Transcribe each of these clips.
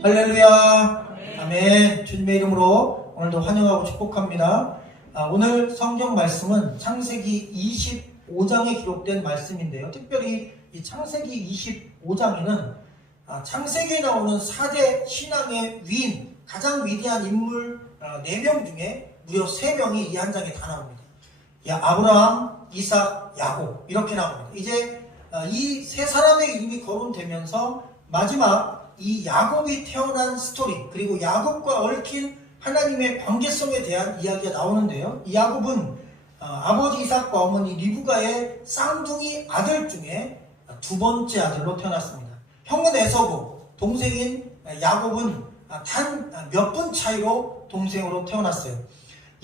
할렐루야. 아멘. 주님의 이름으로 오늘도 환영하고 축복합니다. 오늘 성경 말씀은 창세기 25장에 기록된 말씀인데요. 특별히 이 창세기 25장에는 창세기에 나오는 4대 신앙의 위인, 가장 위대한 인물 4명 중에 무려 3명이 이 한 장에 다 나옵니다. 아브라함, 이삭, 야곱 이렇게 나옵니다. 이제 이 세 사람의 이름이 거론되면서 마지막 이 야곱이 태어난 스토리, 그리고 야곱과 얽힌 하나님의 관계성에 대한 이야기가 나오는데요. 이 야곱은 아버지 이삭과 어머니 리브가의 쌍둥이 아들 중에 두 번째 아들로 태어났습니다. 형은 에서고 동생인 야곱은 단 몇 분 차이로 동생으로 태어났어요.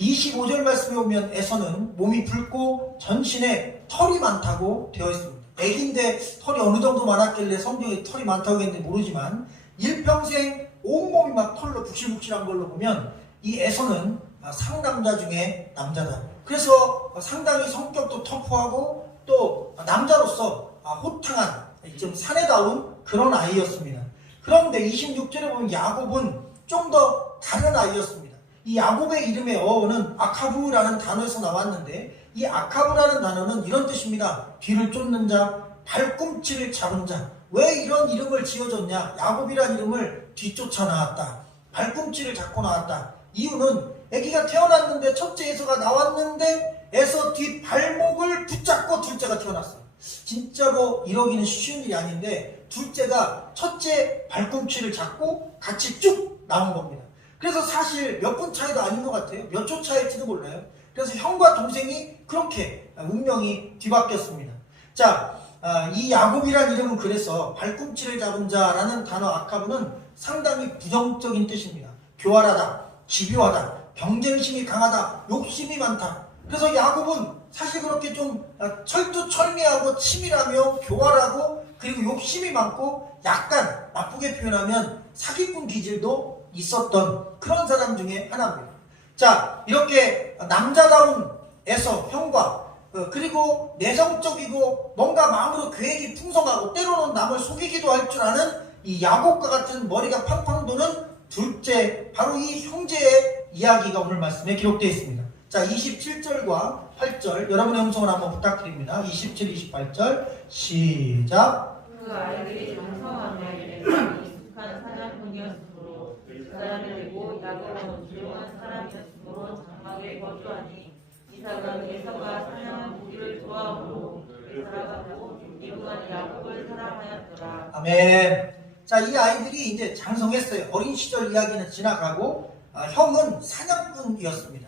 25절 말씀에 보면 에서는 몸이 붉고 전신에 털이 많다고 되어 있습니다. 애기인데 털이 어느 정도 많았길래 성경에 털이 많다고 했는지 모르지만 일평생 온몸이 막 털로 북실북실한 걸로 보면 이 에서는 상남자 중에 남자다. 그래서 상당히 성격도 터프하고 또 남자로서 호탕한 좀 사내다운 그런 아이였습니다. 그런데 26절에 보면 야곱은 좀 더 다른 아이였습니다. 이 야곱의 이름의 어원은 아카브라는 단어에서 나왔는데 이 아카브라는 단어는 이런 뜻입니다. 뒤를 쫓는 자, 발꿈치를 잡은 자. 왜 이런 이름을 지어줬냐? 야곱이라는 이름을 뒤쫓아 나왔다. 발꿈치를 잡고 나왔다. 이유는 아기가 태어났는데 첫째 에서가 나왔는데 에서 뒷 발목을 붙잡고 둘째가 태어났어요. 진짜로 이러기는 쉬운 일이 아닌데 둘째가 첫째 발꿈치를 잡고 같이 쭉 나온 겁니다. 그래서 사실 몇 분 차이도 아닌 것 같아요. 몇 초 차이일지도 몰라요. 그래서 형과 동생이 그렇게 운명이 뒤바뀌었습니다. 자, 이 야곱이란 이름은 그래서 발꿈치를 잡은 자라는 단어 아카브는 상당히 부정적인 뜻입니다. 교활하다, 집요하다, 경쟁심이 강하다, 욕심이 많다. 그래서 야곱은 사실 그렇게 좀 철두철미하고 치밀하며 교활하고 그리고 욕심이 많고 약간 나쁘게 표현하면 사기꾼 기질도 있었던 그런 사람 중에 하나입니다. 자, 이렇게 남자다운 에서 형과 그리고 내성적이고 뭔가 마음으로 계획이 풍성하고 때로는 남을 속이기도 할 줄 아는 이 야곱과 같은 머리가 팡팡 도는 둘째, 바로 이 형제의 이야기가 오늘 말씀에 기록되어 있습니다. 자, 27절과 8절 여러분의 음성을 한번 부탁드립니다. 27, 28절 시작. 그 아이들이 장성하며 익숙한 사냥꾼이었으므로 사람을 내고 야곱은 조용한 사람이었으므로 장막에 거주하니 이삭은 에서가 사냥한 고기를 좋아하므로 살아가고 리브가는 야곱을 사랑하였더라. 아멘. 자, 이 아이들이 이제 장성했어요. 어린 시절 이야기는 지나가고 형은 사냥꾼이었습니다.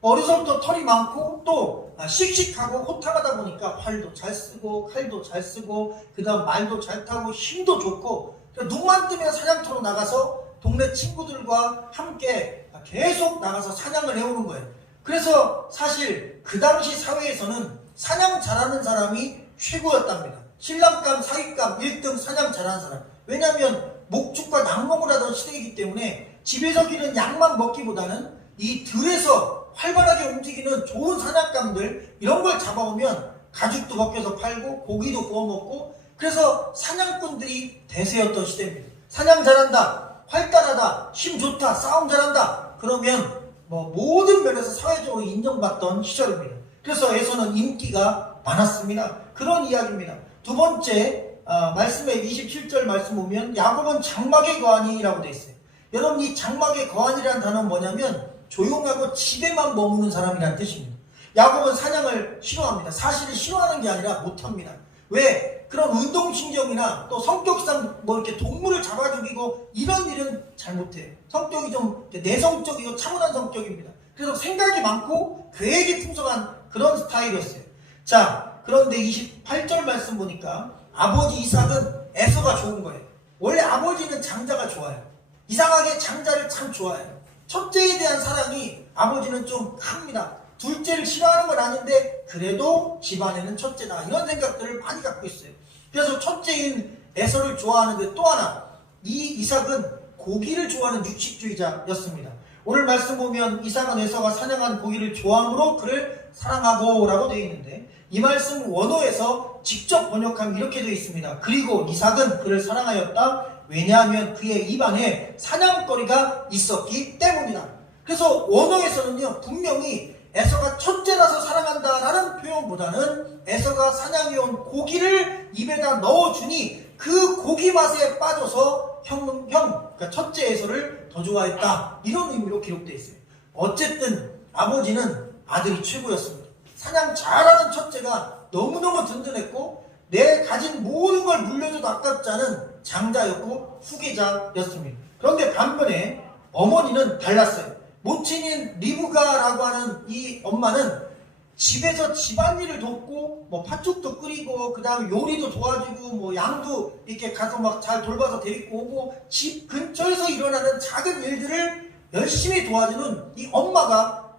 어려서부터 털이 많고 또 씩씩하고 호탕하다 보니까 활도 잘 쓰고 칼도 잘 쓰고 그 다음 말도 잘 타고 힘도 좋고 눈만 뜨면 사냥터로 나가서 동네 친구들과 함께 계속 나가서 사냥을 해오는 거예요. 그래서 사실 그 당시 사회에서는 사냥 잘하는 사람이 최고였답니다. 신랑감, 사윗감 1등 사냥 잘하는 사람. 왜냐하면 목축과 낙농을 하던 시대이기 때문에 집에서 기른 양만 먹기보다는 이 들에서 활발하게 움직이는 좋은 사냥감들 이런 걸 잡아오면 가죽도 벗겨서 팔고 고기도 구워 먹고 그래서 사냥꾼들이 대세였던 시대입니다. 사냥 잘한다, 활달하다, 힘 좋다, 싸움 잘한다 그러면 모든 면에서 사회적으로 인정받던 시절입니다. 그래서 에서는 인기가 많았습니다. 그런 이야기입니다. 두 번째 말씀에 27절 말씀 보면 야곱은 장막에 거하니라고 되어 있어요. 여러분 이 장막에 거하니라는 단어는 뭐냐면 조용하고 집에만 머무는 사람이라는 뜻입니다. 야곱은 사냥을 싫어합니다. 사실은 싫어하는 게 아니라 못합니다. 왜? 그런 운동신경이나 또 성격상 이렇게 동물을 잡아 죽이고 이런 일은 잘 못해요. 성격이 좀 내성적이고 차분한 성격입니다. 그래서 생각이 많고 계획이 풍성한 그런 스타일이었어요. 자, 그런데 28절 말씀 보니까 아버지 이삭은 에서가 좋은 거예요. 원래 아버지는 장자가 좋아요. 이상하게 장자를 참 좋아해요. 첫째에 대한 사랑이 아버지는 좀 큽니다. 둘째를 싫어하는 건 아닌데 그래도 집안에는 첫째다 이런 생각들을 많이 갖고 있어요. 그래서 첫째인 에서를 좋아하는데 또 하나 이 이삭은 고기를 좋아하는 육식주의자였습니다. 오늘 말씀 보면 이삭은 에서가 사냥한 고기를 좋아함으로 그를 사랑하고 라고 되어 있는데 이 말씀 원어에서 직접 번역하면 이렇게 되어 있습니다. 그리고 이삭은 그를 사랑하였다. 왜냐하면 그의 입안에 사냥거리가 있었기 때문이다. 그래서 원어에서는요, 분명히 에서가 첫째라서 사랑한다라는 표현보다는 에서가 사냥해온 고기를 입에다 넣어주니 그 고기 맛에 빠져서 그러니까 첫째 에서를 더 좋아했다, 이런 의미로 기록되어 있어요. 어쨌든 아버지는 아들이 최고였습니다. 사냥 잘하는 첫째가 너무너무 든든했고 내 가진 모든 걸 물려줘도 아깝지 않은 장자였고 후계자였습니다. 그런데 반면에 어머니는 달랐어요. 모친인 리브가라고 하는 이 엄마는 집에서 집안일을 돕고 뭐 팥죽도 끓이고 그 다음에 요리도 도와주고 뭐 양도 이렇게 가서 막 잘 돌봐서 데리고 오고 집 근처에서 일어나는 작은 일들을 열심히 도와주는 이 엄마가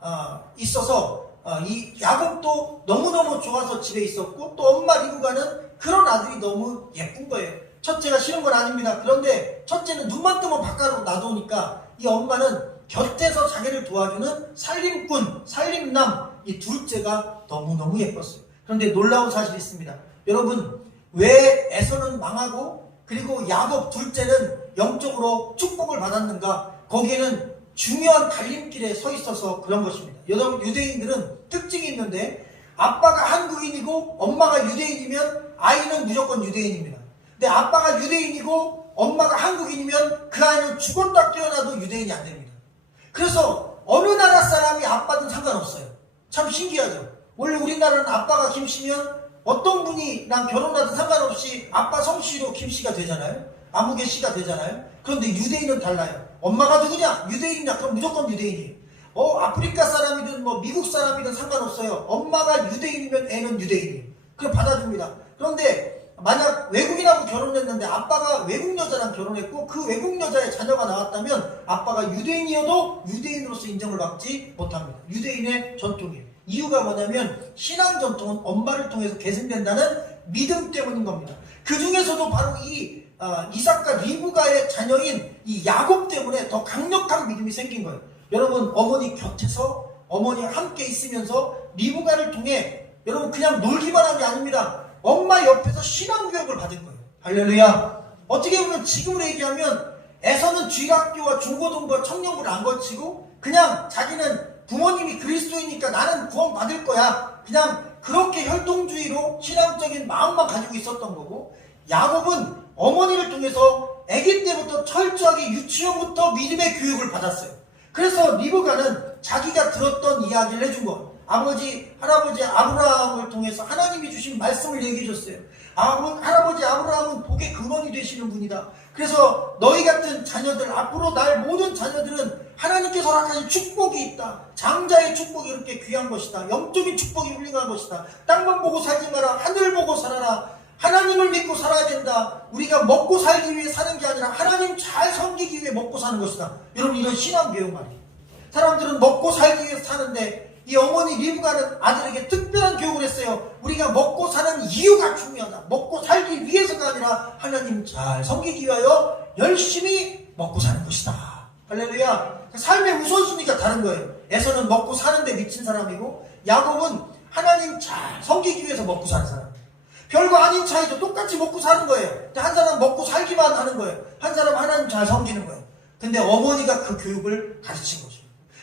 있어서 이 야곱도 너무너무 좋아서 집에 있었고 또 엄마 리브가는 그런 아들이 너무 예쁜 거예요. 첫째가 싫은 건 아닙니다. 그런데 첫째는 눈만 뜨면 바깥으로 놔두니까 이 엄마는 곁에서 자기를 도와주는 살림꾼, 살림남 이 둘째가 너무너무 예뻤어요. 그런데 놀라운 사실이 있습니다. 여러분, 왜 에서는 망하고 그리고 야곱 둘째는 영적으로 축복을 받았는가? 거기에는 중요한 갈림길에 서 있어서 그런 것입니다. 여러분, 유대인들은 특징이 있는데 아빠가 한국인이고 엄마가 유대인이면 아이는 무조건 유대인입니다. 근데 아빠가 유대인이고 엄마가 한국인이면 그 아이는 죽었다 깨어나도 유대인이 안 됩니다. 그래서 어느 나라 사람이 아빠든 상관없어요. 참 신기하죠. 원래 우리나라는 아빠가 김씨면 어떤 분이랑 결혼하든 상관없이 아빠 성씨로 김씨가 되잖아요. 아무개 씨가 되잖아요. 그런데 유대인은 달라요. 엄마가 누구냐? 유대인이냐? 그럼 무조건 유대인이에요. 아프리카 사람이든 뭐 미국 사람이든 상관없어요. 엄마가 유대인이면 애는 유대인이에요. 그럼 받아줍니다. 그런데 만약 외국인하고 결혼했는데 아빠가 외국 여자랑 결혼했고 그 외국 여자의 자녀가 나왔다면 아빠가 유대인이어도 유대인으로서 인정을 받지 못합니다. 유대인의 전통이에요. 이유가 뭐냐면 신앙 전통은 엄마를 통해서 계승된다는 믿음 때문인 겁니다. 그 중에서도 바로 이 이삭과 리브가의 자녀인 이 야곱 때문에 더 강력한 믿음이 생긴 거예요. 여러분, 어머니 곁에서 어머니와 함께 있으면서 리브가를 통해 여러분 그냥 놀기만 한 게 아닙니다. 엄마 옆에서 신앙교육을 받은 거예요. 할렐루야. 어떻게 보면 지금으로 얘기하면 에서는 주일학교와 중고등부와 청년부를 안 거치고 그냥 자기는 부모님이 그리스도이니까 나는 구원 받을 거야, 그냥 그렇게 혈통주의로 신앙적인 마음만 가지고 있었던 거고, 야곱은 어머니를 통해서 아기 때부터 철저하게 유치원부터 믿음의 교육을 받았어요. 그래서 리브가는 자기가 들었던 이야기를 해준 거, 아버지, 할아버지 아브라함을 통해서 하나님이 주신 말씀을 얘기해 줬어요. 할아버지 아브라함은 복의 근원이 되시는 분이다. 그래서 너희 같은 자녀들, 앞으로 날 모든 자녀들은 하나님께서 허락하신 축복이 있다. 장자의 축복이 이렇게 귀한 것이다. 영적인 축복이 훌륭한 것이다. 땅만 보고 살지 마라. 하늘 보고 살아라. 하나님을 믿고 살아야 된다. 우리가 먹고 살기 위해 사는 게 아니라 하나님 잘 섬기기 위해 먹고 사는 것이다. 여러분, 이런 신앙교육 말이에요. 사람들은 먹고 살기 위해서 사는데 이 어머니 리브가는 아들에게 특별한 교육을 했어요. 우리가 먹고 사는 이유가 중요하다. 먹고 살기 위해서가 아니라 하나님 잘 섬기기 위하여 열심히 먹고 사는 것이다. 할렐루야. 삶의 우선순위가 다른 거예요. 에서는 먹고 사는데 미친 사람이고 야곱은 하나님 잘 섬기기 위해서 먹고 사는 사람. 별거 아닌 차이도 똑같이 먹고 사는 거예요. 한 사람 먹고 살기만 하는 거예요. 한 사람 하나님 잘 섬기는 거예요. 근데 어머니가 그 교육을 가르친 거죠.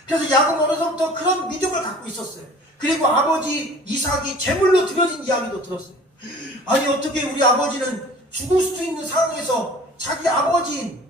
그래서 야곱 어려서부터 그런 믿음을 갖고 있었어요. 그리고 아버지 이삭이 제물로 드려진 이야기도 들었어요. 아니, 어떻게 우리 아버지는 죽을 수도 있는 상황에서 자기 아버지인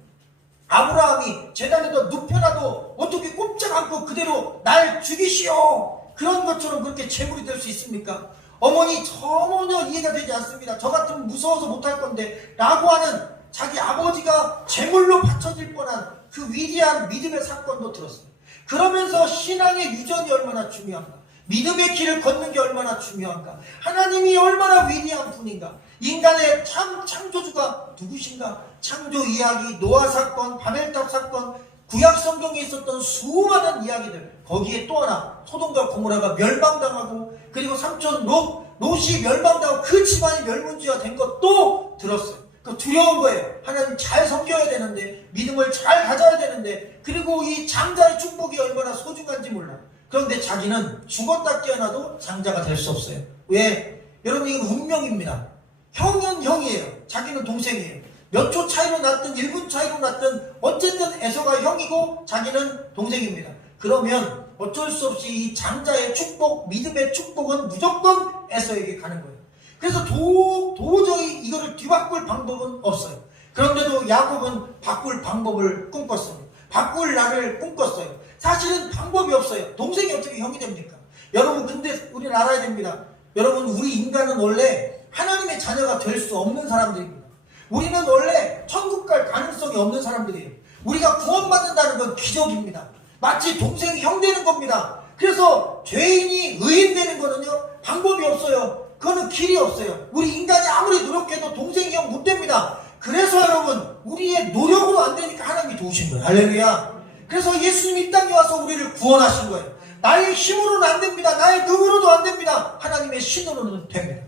아브라함이 제단에다 눕혀놔도 어떻게 꼼짝 않고 그대로 날 죽이시오, 그런 것처럼 그렇게 제물이 될 수 있습니까? 어머니 전혀 이해가 되지 않습니다. 저 같으면 무서워서 못할 건데 라고 하는 자기 아버지가 제물로 바쳐질 뻔한 그 위대한 믿음의 사건도 들었어요. 그러면서 신앙의 유전이 얼마나 중요한가, 믿음의 길을 걷는 게 얼마나 중요한가, 하나님이 얼마나 위대한 분인가, 인간의 창조주가 누구신가, 창조 이야기, 노아 사건, 바벨탑 사건, 구약 성경에 있었던 수많은 이야기들, 거기에 또 하나 소돔과 고모라가 멸망당하고 그리고 삼촌 롯이 멸망당하고 그 집안이 멸문지가 된 것도 들었어요. 두려운 거예요. 하나님 잘 섬겨야 되는데, 믿음을 잘 가져야 되는데, 그리고 이 장자의 축복이 얼마나 소중한지 몰라요. 그런데 자기는 죽었다 깨어나도 장자가 될 수 없어요. 왜? 여러분, 이건 운명입니다. 형은 형이에요. 자기는 동생이에요. 몇 초 차이로 났든 1분 차이로 났든 어쨌든 에서가 형이고 자기는 동생입니다. 그러면 어쩔 수 없이 이 장자의 축복, 믿음의 축복은 무조건 에서에게 가는 거예요. 그래서 도저히 이거를 뒤바꿀 방법은 없어요. 그런데도 야곱은 바꿀 방법을 꿈꿨어요. 바꿀 날을 꿈꿨어요. 사실은 방법이 없어요. 동생이 어떻게 형이 됩니까? 여러분, 근데 우리는 알아야 됩니다. 여러분, 우리 인간은 원래 하나님의 자녀가 될 수 없는 사람들입니다. 우리는 원래 천국 갈 가능성이 없는 사람들이에요. 우리가 구원받는다는 건 기적입니다. 마치 동생이 형 되는 겁니다. 그래서 죄인이 의인 되는 거는요, 방법이 없어요. 그거는 길이 없어요. 우리 인간이 아무리 노력해도 동생이 형 못 됩니다. 그래서 여러분, 우리의 노력으로 안 되니까 하나님이 도우신 거예요. 할렐루야. 그래서 예수님이 이 땅에 와서 우리를 구원하신 거예요. 나의 힘으로는 안 됩니다. 나의 능으로도 안 됩니다. 하나님의 신으로는 됩니다.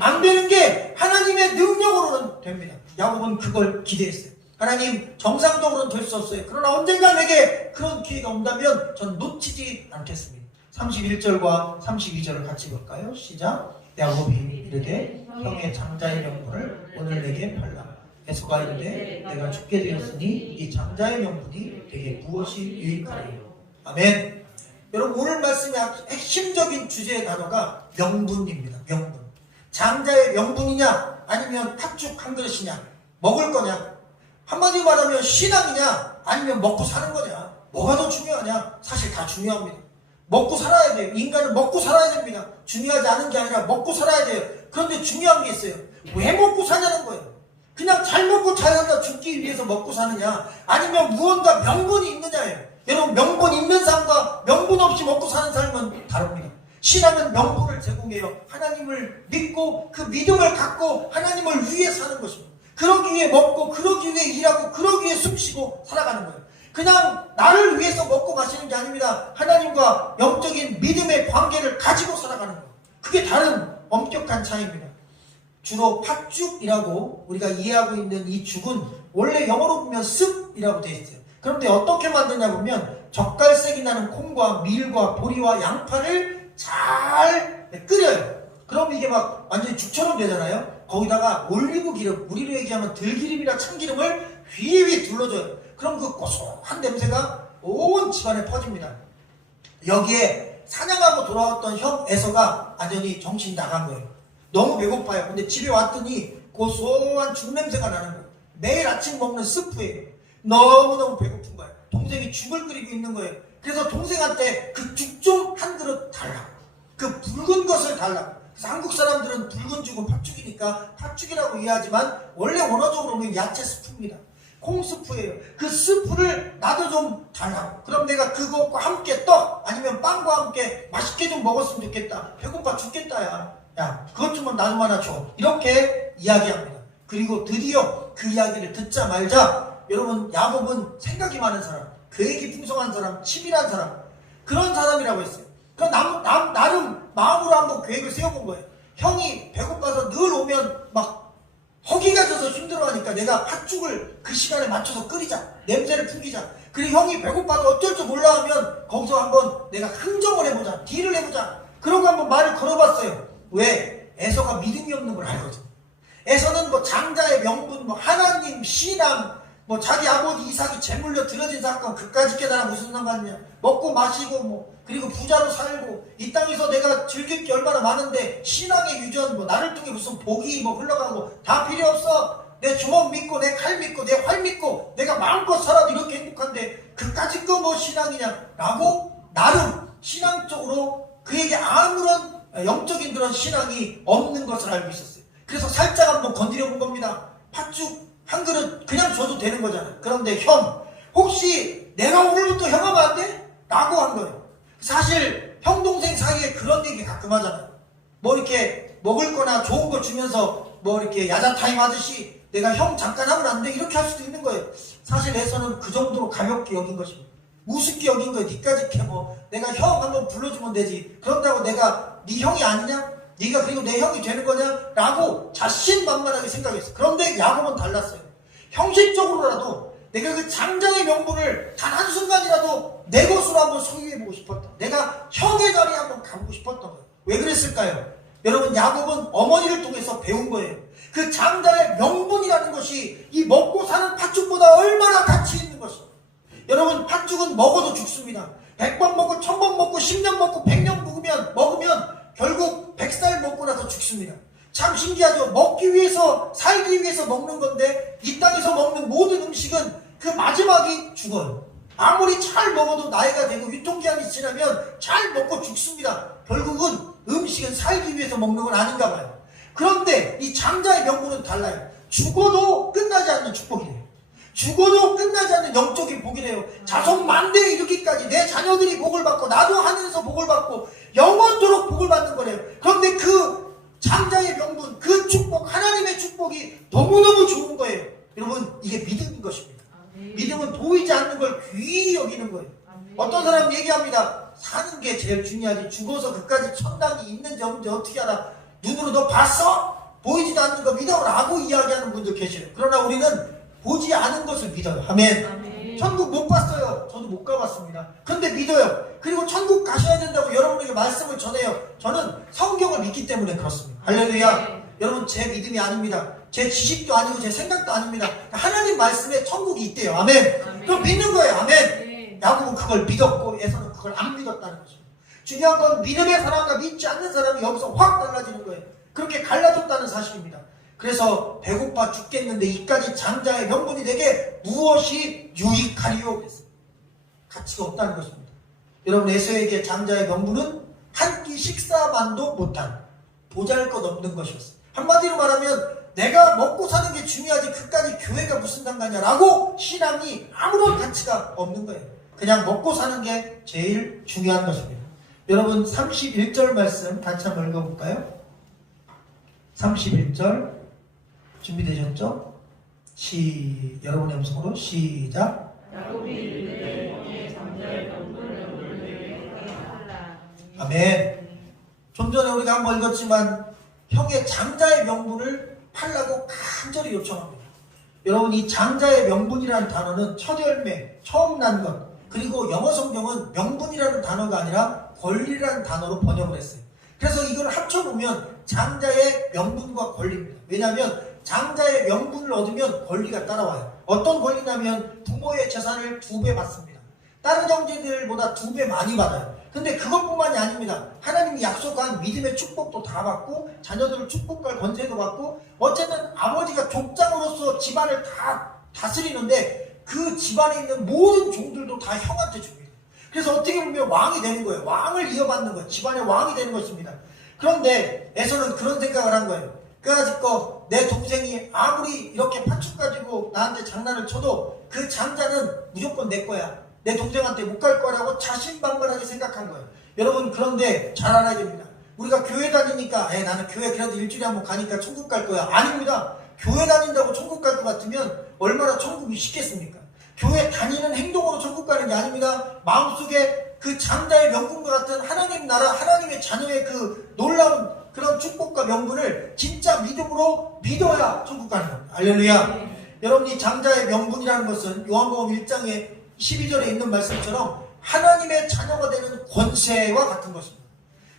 안 되는 게 하나님의 능력으로는 됩니다. 야곱은 그걸 기대했어요. 하나님, 정상적으로는 될 수 없어요. 그러나 언젠가 내게 그런 기회가 온다면 전 놓치지 않겠습니다. 31절과 32절을 같이 볼까요? 시작. 야곱이 이르되 형의 장자의 명분을 오늘 내게 팔라. 에서가 이르되 내가 죽게 되었으니 이 장자의 명분이 내게 무엇이 유익하리요. 아멘. 여러분, 오늘 말씀의 핵심적인 주제의 단어가 명분입니다. 명분. 장자의 명분이냐 아니면 팥죽 한 그릇이냐, 먹을 거냐, 한마디로 말하면 신앙이냐 아니면 먹고 사는 거냐, 뭐가 더 중요하냐? 사실 다 중요합니다. 먹고 살아야 돼요. 인간은 먹고 살아야 됩니다. 중요하지 않은 게 아니라 먹고 살아야 돼요. 그런데 중요한 게 있어요. 왜 먹고 사냐는 거예요. 그냥 잘 먹고 잘 살다 죽기 위해서 먹고 사느냐, 아니면 무언가 명분이 있느냐예요. 여러분, 명분 있는 삶과 명분 없이 먹고 사는 삶은 다릅니다. 신앙은 명분을 제공해요. 하나님을 믿고 그 믿음을 갖고 하나님을 위해 사는 것입니다. 그러기 위해 먹고, 그러기 위해 일하고, 그러기 위해 숨쉬고 살아가는 거예요. 그냥 나를 위해서 먹고 마시는 게 아닙니다. 하나님과 영적인 믿음의 관계를 가지고 살아가는 거예요. 그게 다른 엄격한 차이입니다. 주로 팥죽이라고 우리가 이해하고 있는 이 죽은 원래 영어로 보면 습이라고 되어 있어요. 그런데 어떻게 만드냐 보면 젓갈색이 나는 콩과 밀과 보리와 양파를 잘 끓여요. 그럼 이게 막 완전히 죽처럼 되잖아요. 거기다가 올리브 기름, 우리로 얘기하면 들기름이나 참기름을 휘휘 둘러줘요. 그럼 그 고소한 냄새가 온 집안에 퍼집니다. 여기에 사냥하고 돌아왔던 형 에서가 완전히 정신이 나간 거예요. 너무 배고파요. 근데 집에 왔더니 고소한 죽 냄새가 나는 거예요. 매일 아침 먹는 스프예요. 너무너무 배고픈 거예요. 동생이 죽을 끓이고 있는 거예요. 그래서 동생한테 그 죽 좀 한 그릇 달라고. 그 붉은 것을 달라고. 그래서 한국 사람들은 붉은 죽은 팥죽이니까 팥죽이라고 이해하지만 원래 원어적으로는 야채 스프입니다. 콩스프예요. 그 스프를 나도 좀 달라고. 그럼 내가 그것과 함께 떡 아니면 빵과 함께 맛있게 좀 먹었으면 좋겠다. 배고파 죽겠다. 야, 그것 좀 나도 하나 줘. 이렇게 이야기합니다. 그리고 드디어 그 이야기를 듣자 말자 여러분, 야곱은 생각이 많은 사람, 계획이 풍성한 사람, 치밀한 사람, 그런 사람이라고 했어요. 그럼 나름 마음으로 한번 계획을 세워본 거예요. 형이 배고파서 늘 오면 막 허기가 져서 힘들어하니까 내가 팥죽을 그 시간에 맞춰서 끓이자. 냄새를 풍기자. 그리고 형이 배고파서 어쩔 줄 몰라 하면 거기서 한번 내가 흥정을 해보자. 딜을 해보자. 그러고 한번 말을 걸어봤어요. 왜? 에서가 믿음이 없는 걸 알거든. 에서는 뭐 장자의 명분, 뭐 하나님, 신앙, 뭐 자기 아버지 이삭이 제물로 들어진 사건 그까짓 게 나랑 무슨 상관이냐. 먹고 마시고 뭐 그리고 부자로 살고 이 땅에서 내가 즐길 게 얼마나 많은데 신앙의 유전 뭐 나를 통해 무슨 복이 뭐 흘러가고 다 필요 없어. 내 주먹 믿고 내 칼 믿고 내 활 믿고 내가 마음껏 살아도 이렇게 행복한데 그까짓 거 뭐 신앙이냐 라고 나름 신앙적으로 그에게 아무런 영적인 그런 신앙이 없는 것을 알고 있었어요. 그래서 살짝 한번 건드려 본 겁니다. 팥죽 한 그릇 그냥 줘도 되는 거잖아요. 그런데 형, 혹시 내가 오늘부터 형 하면 안 돼? 라고 한 거예요. 사실 형 동생 사이에 그런 얘기 가끔 하잖아요. 뭐 이렇게 먹을 거나 좋은 거 주면서 뭐 이렇게 야자타임 하듯이 내가 형 잠깐 하면 안 돼? 이렇게 할 수도 있는 거예요. 사실 에서는 그 정도로 가볍게 여긴 것입니다. 우습게 여긴 거예요. 니까지 캐뭐 내가 형 한번 불러주면 되지. 그런다고 내가 네 형이 아니냐? 네가 그리고 내 형이 되는 거냐? 라고 자신만만하게 생각했어요. 그런데 야곱은 달랐어요. 형식적으로라도 내가 그 장자의 명분을 단 한순간이라도 내 것으로 한번 소유해보고 싶었다. 내가 형의 자리에 한번 가보고 싶었던 거예요. 왜 그랬을까요? 여러분, 야곱은 어머니를 통해서 배운 거예요. 그 장자의 명분이라는 것이 이 먹고 사는 팥죽보다 얼마나 가치 있는 것이에요. 여러분, 팥죽은 먹어도 죽습니다. 100번 먹고 1000번 먹고 10년 먹고 100년 먹으면 결국 100살 먹고 나서 죽습니다. 참 신기하죠. 먹기 위해서, 살기 위해서 먹는 건데 이 땅에서 먹는 모든 음식은 그 마지막이 죽어요. 아무리 잘 먹어도 나이가 되고 유통기한이 지나면 잘 먹고 죽습니다. 결국은 음식은 살기 위해서 먹는 건 아닌가 봐요. 그런데 이 장자의 명분은 달라요. 죽어도 끝나지 않는 축복이래요. 죽어도 끝나지 않는 영적인 복이래요. 자손 만대에 이르기까지 내 자녀들이 복을 받고 나도 하늘에서 복을 받고 영원토록 복을 받는 거래요. 그런데 그 장자의 명분, 그 축복, 하나님의 축복이 너무너무 좋은 거예요. 여러분, 이게 믿음인 것입니다. 믿음은 보이지 않는 걸 귀히 여기는 거예요. 어떤 사람 얘기합니다. 사는 게 제일 중요하지. 죽어서 그까지 천당이 있는지 없는지 어떻게 알아? 눈으로 너 봤어? 보이지도 않는 거 믿어라고 이야기하는 분들 계셔요. 그러나 우리는 보지 않은 것을 믿어요. 아멘. 천국 못 봤어요. 저도 못 가봤습니다. 그런데 믿어요. 그리고 천국 가셔야 된다고 여러분에게 말씀을 전해요. 저는 성경을 믿기 때문에 그렇습니다. 할렐루야. 여러분, 제 믿음이 아닙니다. 제 지식도 아니고 제 생각도 아닙니다. 하나님 말씀에 천국이 있대요. 아멘. 그럼 믿는 거예요. 아멘. 야곱은 그걸 믿었고 에서는 그걸 안 믿었다는 것입니다. 중요한 건 믿음의 사람과 믿지 않는 사람이 여기서 확 달라지는 거예요. 그렇게 갈라졌다는 사실입니다. 그래서 배고파 죽겠는데 이까지 장자의 명분이 내게 무엇이 유익하리요? 그랬어요. 가치가 없다는 것입니다. 여러분, 에서에게 장자의 명분은 한 끼 식사만도 못한 보잘것없는 것이었어요. 한마디로 말하면 내가 먹고 사는 게 중요하지 그까지 교회가 무슨 상관이냐라고 신앙이 아무런 가치가 없는 거예요. 그냥 먹고 사는 게 제일 중요한 것입니다. 여러분, 31절 말씀 같이 한번 읽어볼까요? 31절 준비되셨죠? 여러분의 음성으로 시작. 아멘. 좀 전에 우리가 한번 읽었지만 형의 장자의 명분을 팔라고 간절히 요청합니다. 여러분, 이 장자의 명분이라는 단어는 첫 열매, 처음 난 것, 그리고 영어 성경은 명분이라는 단어가 아니라 권리라는 단어로 번역을 했어요. 그래서 이걸 합쳐보면 장자의 명분과 권리입니다. 왜냐하면 장자의 명분을 얻으면 권리가 따라와요. 어떤 권리냐면 부모의 재산을 2배 받습니다. 다른 형제들보다 2배 많이 받아요. 근데 그것뿐만이 아닙니다. 하나님이 약속한 믿음의 축복도 다 받고 자녀들을 축복할 권세도 받고 어쨌든 아버지가 족장으로서 집안을 다 다스리는데 그 집안에 있는 모든 종들도 다 형한테 줍니다. 그래서 어떻게 보면 왕이 되는 거예요. 왕을 이어받는 거예요. 집안의 왕이 되는 것입니다. 그런데 에서는 그런 생각을 한 거예요. 그래가지고 내 동생이 아무리 이렇게 팥죽 가지고 나한테 장난을 쳐도 그 장자는 무조건 내 거야. 내 동생한테 못 갈 거라고 자신만만하게 생각한 거예요. 여러분, 그런데 잘 알아야 됩니다. 우리가 교회 다니니까 나는 교회 그래도 일주일에 한번 가니까 천국 갈 거야. 아닙니다. 교회 다닌다고 천국 갈 것 같으면 얼마나 천국이 쉽겠습니까? 교회 다니는 행동으로 천국 가는 게 아닙니다. 마음속에 그 장자의 명분과 같은 하나님 나라, 하나님의 자녀의 그 놀라운 그런 축복과 명분을 진짜 믿음으로 믿어야 천국 가는 겁니다. 할렐루야. 여러분, 이 장자의 명분이라는 것은 요한복음 1장에 12절에 있는 말씀처럼 하나님의 자녀가 되는 권세와 같은 것입니다.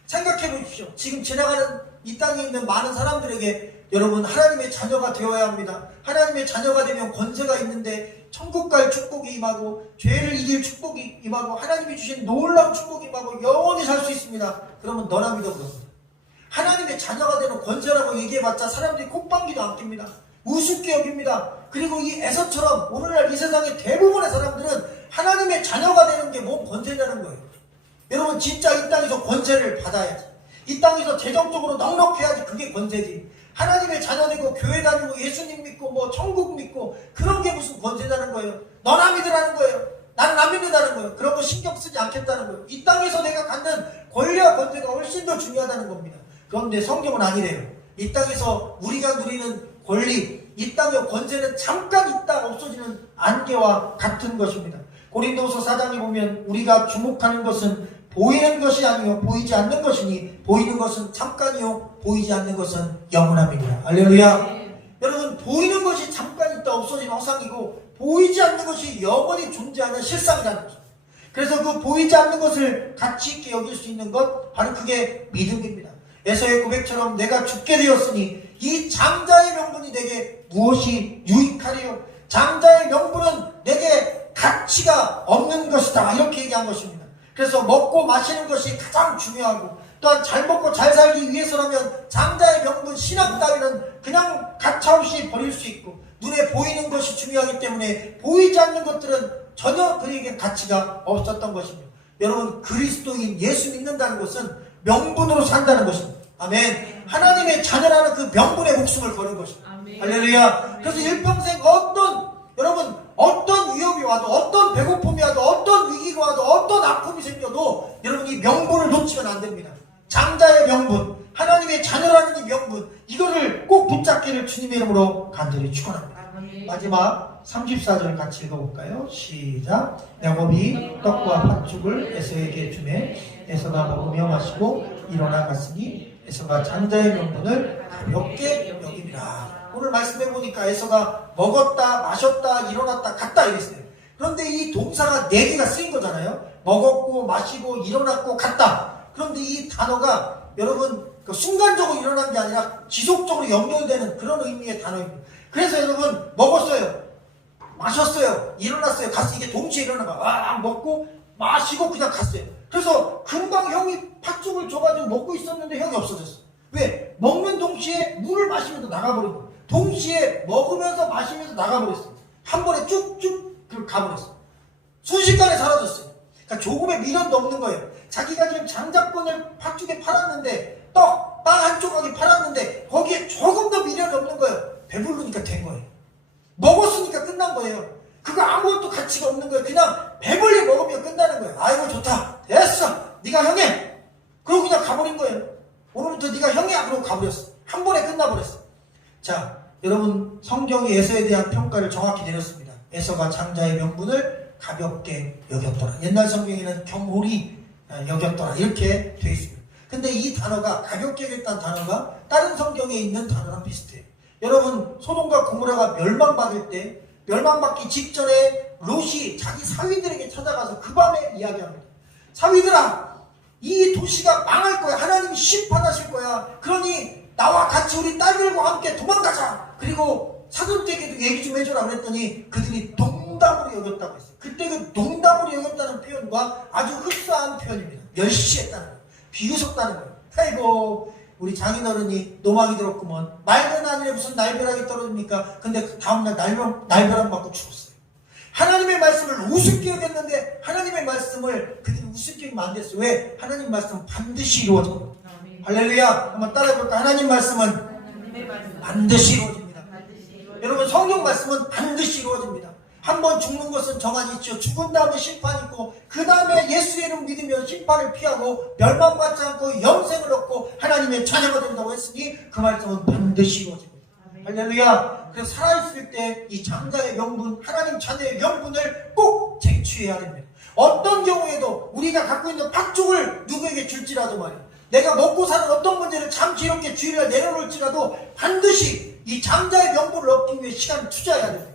생각해 보십시오. 지금 지나가는 이 땅에 있는 많은 사람들에게 여러분, 하나님의 자녀가 되어야 합니다. 하나님의 자녀가 되면 권세가 있는데 천국 갈 축복이 임하고 죄를 이길 축복이 임하고 하나님이 주신 놀라운 축복이 임하고 영원히 살 수 있습니다. 그러면 너나 믿어 그럽니다. 하나님의 자녀가 되는 권세라고 얘기해봤자 사람들이 콧방귀도 안 낍니다. 우습게 여깁니다. 그리고 이 에서처럼 오늘날 이 세상의 대부분의 사람들은 하나님의 자녀가 되는 게 뭔 권세냐는 거예요. 여러분, 진짜 이 땅에서 권세를 받아야지. 이 땅에서 재정적으로 넉넉해야지. 그게 권세지. 하나님의 자녀 되고 교회 다니고 예수님 믿고 뭐 천국 믿고 그런 게 무슨 권세냐는 거예요. 너나 믿으라는 거예요. 나는 안 믿는다는 거예요. 그런 거 신경 쓰지 않겠다는 거예요. 이 땅에서 내가 갖는 권리와 권세가 훨씬 더 중요하다는 겁니다. 그런데 성경은 아니래요. 이 땅에서 우리가 누리는 권리, 이 땅의 권세는 잠깐 있다 없어지는 안개와 같은 것입니다. 고린도서 4장에 보면 우리가 주목하는 것은 보이는 것이 아니요 보이지 않는 것이니 보이는 것은 잠깐이요 보이지 않는 것은 영원함입니다. 할렐루야. 여러분, 보이는 것이 잠깐 있다 없어지는 허상이고 보이지 않는 것이 영원히 존재하는 실상이라는 것입니다. 그래서 그 보이지 않는 것을 가치 있게 여길 수 있는 것, 바로 그게 믿음입니다. 에서의 고백처럼 내가 죽게 되었으니 이 장자의 명분이 내게 무엇이 유익하리요? 장자의 명분은 내게 가치가 없는 것이다, 이렇게 얘기한 것입니다. 그래서 먹고 마시는 것이 가장 중요하고, 또한 잘 먹고 잘 살기 위해서라면 장자의 명분, 신앙 따위는 그냥 가차없이 버릴 수 있고, 눈에 보이는 것이 중요하기 때문에 보이지 않는 것들은 전혀 그에게 가치가 없었던 것입니다. 여러분, 그리스도인 예수 믿는다는 것은 명분으로 산다는 것입니다. 아멘. 하나님의 자녀라는 그 명분에 목숨을 거는 것입니다. 할렐루야. 그래서 일평생 여러분 어떤 위협이 와도, 어떤 배고픔이 와도, 어떤 위기가 와도, 어떤 아픔이 생겨도 여러분이 명분을 놓치면 안 됩니다. 장자의 명분, 하나님의 자녀라는 이 명분, 이거를 꼭 붙잡기를 주님의 이름으로 간절히 축원합니다. 마지막 34절 같이 읽어볼까요? 시작. 야곱이 떡과 팥죽을 에서에게 주매 에서가 먹으며 마시고 일어나 갔으니 에서가 장자의 명분을 가볍게 여깁니다. 오늘 말씀해 보니까 에서가 먹었다, 마셨다, 일어났다, 갔다 이랬어요. 그런데 이 동사가 4개가 쓰인 거잖아요. 먹었고, 마시고, 일어났고, 갔다. 그런데 이 단어가 여러분 순간적으로 일어난 게 아니라 지속적으로 연결되는 그런 의미의 단어입니다. 그래서 여러분, 먹었어요, 마셨어요, 일어났어요, 갔어요. 이게 동시에 일어난 거야. 와, 먹고 마시고 그냥 갔어요. 그래서 금방 형이 팥죽을 줘가지고 먹고 있었는데 형이 없어졌어. 왜? 먹는 동시에 물을 마시면서 나가버린 거예요. 동시에 먹으면서 마시면서 나가버렸어요. 한 번에 쭉쭉 가버렸어요. 순식간에 사라졌어요. 그러니까 조금의 미련도 없는 거예요. 자기가 지금 장자권을 팥죽에 팔았는데, 빵 한 조각이 팔았는데 거기에 조금 더 미련이 없는 거예요. 배부르니까 된 거예요. 먹었으니까 끝난 거예요. 그거 아무것도 가치가 없는 거예요. 그냥 배불리 먹으면 끝나는 거예요. 아이고 좋다, 됐어, 네가 형해, 그러고 그냥 가버린 거예요. 오늘부터 네가 형이야, 그러고 가버렸어. 한 번에 끝나버렸어. 자, 여러분, 성경이 에서에 대한 평가를 정확히 내렸습니다. 에서가 장자의 명분을 가볍게 여겼더라. 옛날 성경에는 경홀히 여겼더라, 이렇게 되어 있습니다. 근데 이 단어가, 가볍게 여겼다는 단어가 다른 성경에 있는 단어랑 비슷해요. 여러분, 소돔과 고모라가 멸망받을 때, 멸망받기 직전에 롯이 자기 사위들에게 찾아가서 그 밤에 이야기합니다. 사위들아, 이 도시가 망할 거야. 하나님이 심판하실 거야. 그러니 나와 같이 우리 딸들과 함께 도망가자. 그리고 사돈에게도 얘기 좀 해줘라 그랬더니 그들이 농담으로 여겼다고 했어요. 그때 그 농담으로 여겼다는 표현과 아주 흡사한 표현입니다. 멸시했다는 거예요. 비웃었다는 거예요. 아이고, 우리 장인어른이 노망이 들었구먼. 맑은 하늘에 무슨 날벼락이 떨어집니까? 근데 그 다음날 날벼락 맞고 죽었어요. 하나님의 말씀을 우습게 여겼는데 하나님의 말씀을 그들이 우습게 여기면 안 됐어요. 왜? 하나님 말씀은 반드시 이루어져요. 할렐루야. 한번 따라해볼까? 하나님 말씀은 반드시 이루어집니다. 여러분, 성경 말씀은 반드시 이루어집니다. 한번 죽는 것은 정한이 있죠. 죽은 다음에 심판이 있고, 그 다음에 예수의 이름 믿으면 심판을 피하고 멸망받지 않고 영생을 얻고 하나님의 자녀가 된다고 했으니 그 말씀은 반드시 이루어집니다. 할렐루야. 그래서 살아있을 때 이 장자의 명분, 하나님 자녀의 명분을 꼭 쟁취해야 됩니다. 어떤 경우에도 우리가 갖고 있는 팥죽을 누구에게 줄지라도 말이야, 내가 먹고 사는 어떤 문제를 잠시 이렇게 주의를 내려놓을지라도 반드시 이 장자의 명분을 얻기 위해 시간을 투자해야 됩니다.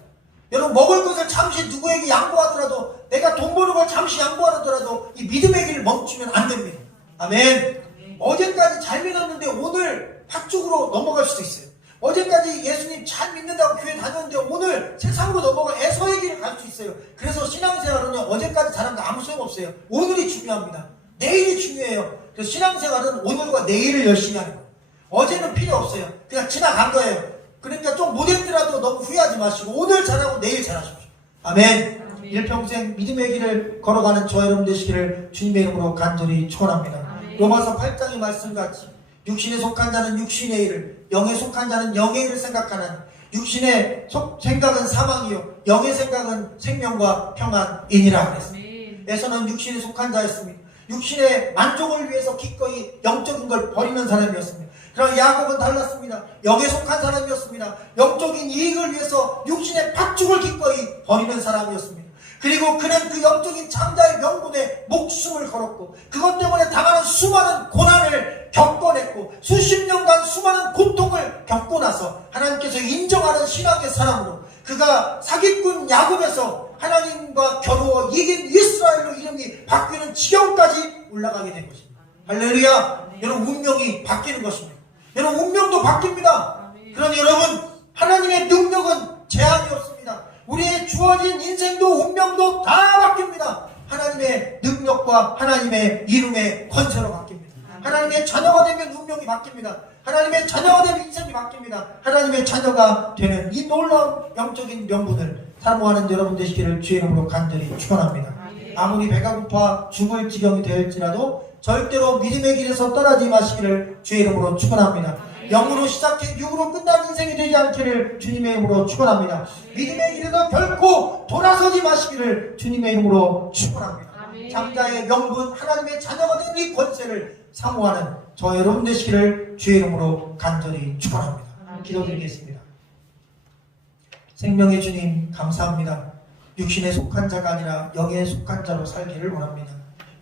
여러분, 먹을 것을 잠시 누구에게 양보하더라도, 내가 돈 버는 걸 잠시 양보하더라도 이 믿음의 길을 멈추면 안 됩니다. 아멘. 어제까지 잘 믿었는데 오늘 팥죽으로 넘어갈 수도 있어요. 어제까지 예수님 잘 믿는다고 교회 다녔는데 오늘 세상으로 넘어가 에서의 길을 갈 수 있어요. 그래서 신앙생활은 어제까지 잘한 거 아무 소용없어요. 오늘이 중요합니다. 내일이 중요해요. 그래서 신앙생활은 오늘과 내일을 열심히 하는 거예요. 어제는 필요 없어요. 그냥 지나간 거예요. 그러니까 좀 못했더라도 너무 후회하지 마시고 오늘 잘하고 내일 잘하십시오. 아멘. 일평생 믿음의 길을 걸어가는 저 여러분 되시기를 주님의 이름으로 간절히 축원합니다. 로마서 8장의 말씀같이 육신에 속한 자는 육신의 일을, 영에 속한 자는 영의 일을 생각하는, 육신의 생각은 사망이요 영의 생각은 생명과 평안이니라 그랬습니다. 에서는 육신에 속한 자였습니다. 육신의 만족을 위해서 기꺼이 영적인 걸 버리는 사람이었습니다. 그러나 야곱은 달랐습니다. 영에 속한 사람이었습니다. 영적인 이익을 위해서 육신의 팥죽을 기꺼이 버리는 사람이었습니다. 그리고 그는 그 영적인 창자의 명분에 목숨을 걸었고 그것 때문에 당하는 수많은 고난을 겪어냈고 수십 년간 수많은 고통을 겪고 나서 하나님께서 인정하는 신앙의 사람으로 그가 사기꾼 야곱에서 하나님과 겨루어 이긴 이스라엘로 이름이 바뀌는 지경까지 올라가게 된 것입니다. 할렐루야. 여러분 운명이 바뀌는 것입니다. 여러분 운명도 바뀝니다. 그러니 여러분 하나님의 능력은 제한이 없습니다. 우리의 주어진 인생도 운명도 다 바뀝니다. 하나님의 능력과 하나님의 이름의 권세로 바뀝니다. 하나님의 자녀가 되면 운명이 바뀝니다. 하나님의 자녀가 되면 인생이 바뀝니다. 하나님의 자녀가 되는 이 놀라운 영적인 명분을 사모하는 여러분 되시기를 주의 이름으로 간절히 축원합니다. 아무리 배가 고파 죽을 지경이 될지라도 절대로 믿음의 길에서 떠나지 마시기를 주의 이름으로 축원합니다. 영으로 시작해 육으로 끝난 인생이 되지 않기를 주님의 이름으로 축원합니다. 믿음의 길에서 결코 돌아서지 마시기를 주님의 이름으로 축원합니다. 장자의 명분 하나님의 자녀가 된 이 권세를 사모하는 저 여러분 되시기를 주의 이름으로 간절히 축원합니다. 기도드리겠습니다. 생명의 주님 감사합니다. 육신에 속한 자가 아니라 영에 속한 자로 살기를 원합니다.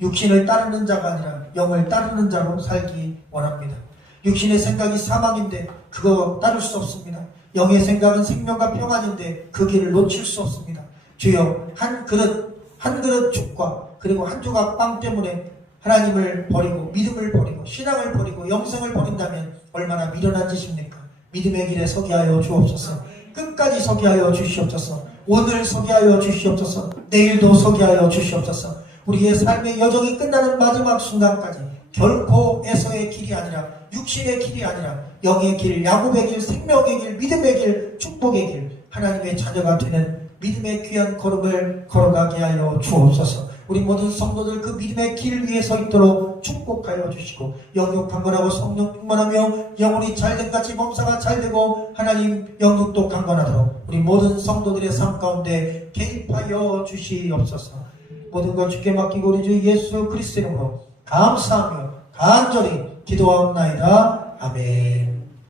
육신을 따르는 자가 아니라 영을 따르는 자로 살기 원합니다. 육신의 생각이 사망인데 그거 따를 수 없습니다. 영의 생각은 생명과 평안인데 그 길을 놓칠 수 없습니다. 주여 한 그릇 죽과 그리고 한 조각 빵 때문에 하나님을 버리고 믿음을 버리고 신앙을 버리고 영생을 버린다면 얼마나 미련한 짓입니까? 믿음의 길에 서게 하여 주옵소서. 끝까지 서게 하여 주시옵소서. 오늘 서게 하여 주시옵소서. 내일도 서게 하여 주시옵소서. 우리의 삶의 여정이 끝나는 마지막 순간까지 결코 에서의 길이 아니라 육신의 길이 아니라 영의 길, 야곱의 길, 생명의 길, 믿음의 길, 축복의 길, 하나님의 자녀가 되는 믿음의 귀한 걸음을 걸어가게 하여 주옵소서. 우리 모든 성도들 그 믿음의 길 위에 서 있도록 축복하여 주시고 영육 강건하고 성령 충만하며 영혼이 잘된 같이 범사가 잘되고 하나님 영육도 강건하도록 우리 모든 성도들의 삶 가운데 개입하여 주시옵소서. 모든 것 주께 맡기고 우리 주 예수 그리스도 이름으로 감사하며 간절히 기도하옵나이다. 아멘.